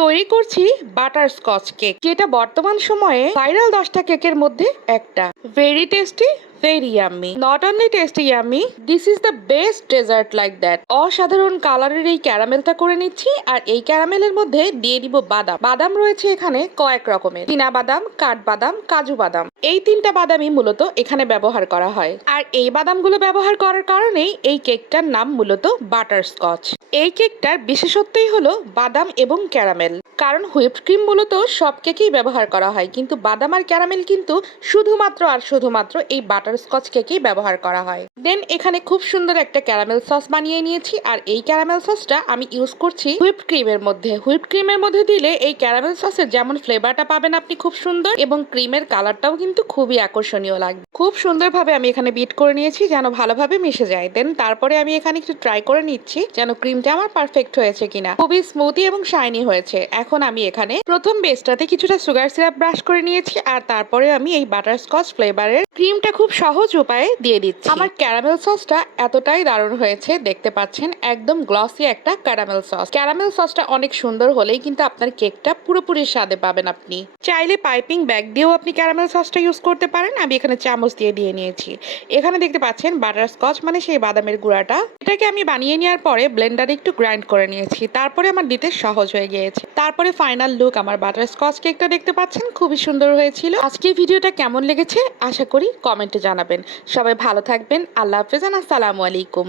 তৈরি করছি butterscotch cake, যেটা বর্তমান সময়ে ভাইরাল 10টা কেকের মধ্যে একটা। Very tasty, very yummy, not only tasty yummy, this is the best dessert like that. অসাধারণ কালারের এই ক্যারামেলটা করে নিচ্ছি, আর এই ক্যারামেলের মধ্যে দিয়ে দিব বাদাম। বাদাম রয়েছে এখানে কয়েক রকমের, চীনা বাদাম, কাঠবাদাম, কাজু বাদাম। এই 3টা বাদামই মূলত এখানে ব্যবহার করা হয়, আর এই বাদামগুলো ব্যবহার করার কারণেই এই কেকটার নাম মূলত বাটারস্কচ। এই কেকটার বিশেষত্বই হলো বাদাম এবং ক্যারামেল, কারণ হুইপড ক্রিম মূলত সব কেকেই ব্যবহার করা হয়, কিন্তু বাদাম আর ক্যারামেল কিন্তু শুধুমাত্র আর শুধুমাত্র এই বাটারস্কচ কেকেই ব্যবহার করা হয়। দেন এখানে খুব সুন্দর একটা ক্যারামেল সস বানিয়ে নিয়েছি, আর এই ক্যারামেল সসটা আমি ইউজ করছি হুইপড ক্রিমের মধ্যে। হুইপড ক্রিমের মধ্যে দিলে এই ক্যারামেল সসের যেমন ফ্লেভারটা পাবেন আপনি খুব সুন্দর, এবং ক্রিমের কালারটাও কিন্তু খুবই আকর্ষণীয় লাগবে। খুব সুন্দরভাবে আমি এখানে বিট করে নিয়েছি যেন ভালোভাবে মিশে যায়। দেন তারপরে আমি এখানে একটু ট্রাই করে নিচ্ছি যেন ক্রিমটা আমার পারফেক্ট হয়েছে কিনা। খুবই স্মুথি এবং শাইনি হয়েছে। এখন আমি এখানে প্রথম বেসটাতে কিছুটা সুগার সিরাপ ব্রাশ করে নিয়েছি, আর তারপরে আমি এই বাটারস্কচ ফ্লেভারের ক্রিমটা খুব সহজ উপায়ে দিয়ে দিচ্ছি। আমার ক্যারামেল সসটা এতটাই দারুণ হয়েছে, দেখতে পাচ্ছেন একদম গ্লসি একটা ক্যারামেল সস। ক্যারামেল সসটা অনেক সুন্দর হলেই কিন্তু আপনার কেকটা পুরোপুরি স্বাদে পাবেন। আপনি চাইলে পাইপিং ব্যাগ দিয়েও আপনি ক্যারামেল সসটা ইউজ করতে পারেন। আমি এখানে চামচ দিয়ে নিয়েছি। এখানে দেখতে পাচ্ছেন বাটারস্কচ মানে সেই বাদামের গুঁড়াটা, এটাকে আমি বানিয়ে নেওয়ার পরে ব্লেন্ডারে একটু গ্রাইন্ড করে নিয়েছি। তারপরে আমার দিতে সহজ হয়ে গিয়েছে। তারপরে ফাইনাল লুক আমার বাটারস্কচ কেকটা দেখতে পাচ্ছেন খুবই সুন্দর হয়েছিল। আজকের ভিডিওটা কেমন লেগেছে আশা করি কমেন্টে জানাবেন। সবাই ভালো থাকবেন। আল্লাহ হাফেজ, আসসালামু আলাইকুম।